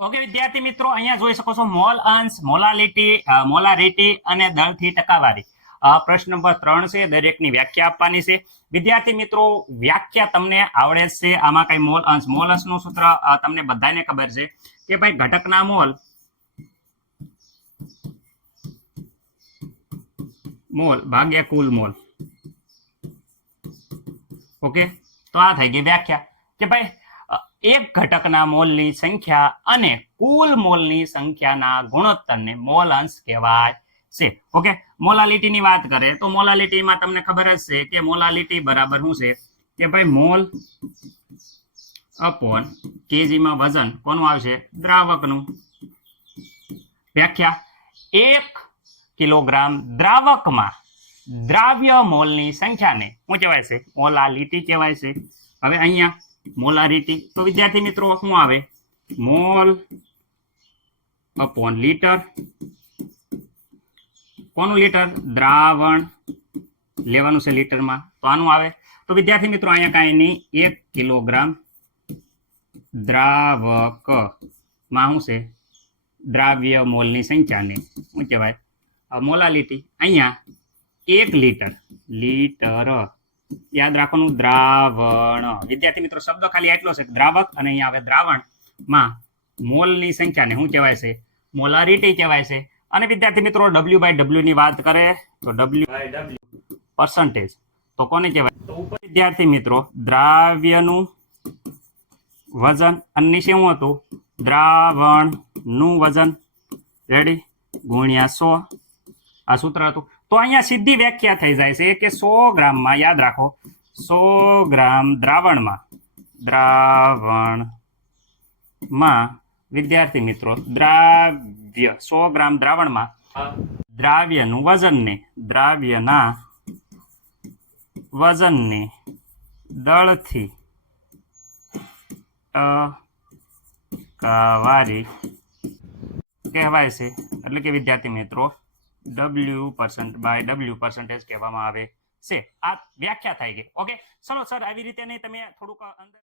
Okay વિદ્યાર્થી મિત્રો, અહીંયા જોઈ શકો છો મોલ અંશ, મોલારિટી અને દળથી ટકાવારી. પ્રશ્ન નંબર 3 છે. દરેકની વ્યાખ્યા આપવાની છે. વિદ્યાર્થી મિત્રો, વ્યાખ્યા તમને આવડે છે. આમાં કઈ મોલ અંશનું સૂત્ર તમને બધાને ખબર છે કે ભાઈ ઘટકના મોલ ભાગ્યા કુલ મોલ. ઓકે, તો આ થઈ ગઈ વ્યાખ્યા કે ભાઈ એક ઘટકના મોલની સંખ્યા અને કુલ મોલની સંખ્યાના ગુણોત્તરને મોલ અંશ કહેવાય છે. ઓકે, મોલાલિટીની વાત કરે તો મોલાલિટીમાં તમને ખબર જ છે કે મોલાલિટી બરાબર શું છે કે ભાઈ મોલ અપોન કેજીમાં વજન કોનું આવશે? દ્રાવકનું. વ્યાખ્યા: 1 કિલોગ્રામ દ્રાવકમાં દ્રાવ્ય મોલની સંખ્યાને શું કહેવાય છે? મોલાલિટી કહેવાય છે. હવે અહીંયા મોલારિટી તો વિદ્યાર્થી મિત્રો શું આવે? Mall upon litre. કોનું લીટર? દ્રાવણ લેવાનું છે લીટરમાં, તો આનું આવે. તો વિદ્યાર્થી મિત્રો અહીંયા કાંઈ નહીં, 1 કિલોગ્રામ દ્રાવકમાં શું છે? દ્રાવ્ય મોલની સંખ્યાને શું કહેવાય? મોલાલિટી. અહીંયા 1 લીટર યાદ રાખવાનું, દ્રાવણ. વિદ્યાર્થી મિત્રો શબ્દ ખાલી એટલો છે, દ્રાવક, અને અહીંયા આવે દ્રાવણમાં મોલની સંખ્યાને શું કહેવાય છે? મોલારિટી કહેવાય છે. અને વિદ્યાર્થી મિત્રો W/W ની વાત કરે તો W/W પર્સન્ટેજ તો કોને કહેવાય? તો ઉપર વિદ્યાર્થી મિત્રો દ્રાવ્યનું વજન અને નીચે શું હતું? દ્રાવણનું વજન. રેડી? ગુણ્યા 100. આ સૂત્ર હતું. તો અહીંયા સીધી વ્યાખ્યા થઈ જાય છે કે 100 ગ્રામમાં, યાદ રાખો, 100 ગ્રામ દ્રાવણમાં વિદ્યાર્થી મિત્રો દ્રાવ્ય 100 ગ્રામ દ્રાવણમાં દ્રાવ્યનું દ્રાવ્યના વજનને દળથી ટકાવારી કહેવાય છે. એટલે કે વિદ્યાર્થી મિત્રો W/W પર્સન્ટેજ કહેવામાં આવે છે. આ વ્યાખ્યા થઈ ગઈ. ઓકે, ચલો સર, આવી રીતે નહીં, તમે થોડુંક અંદર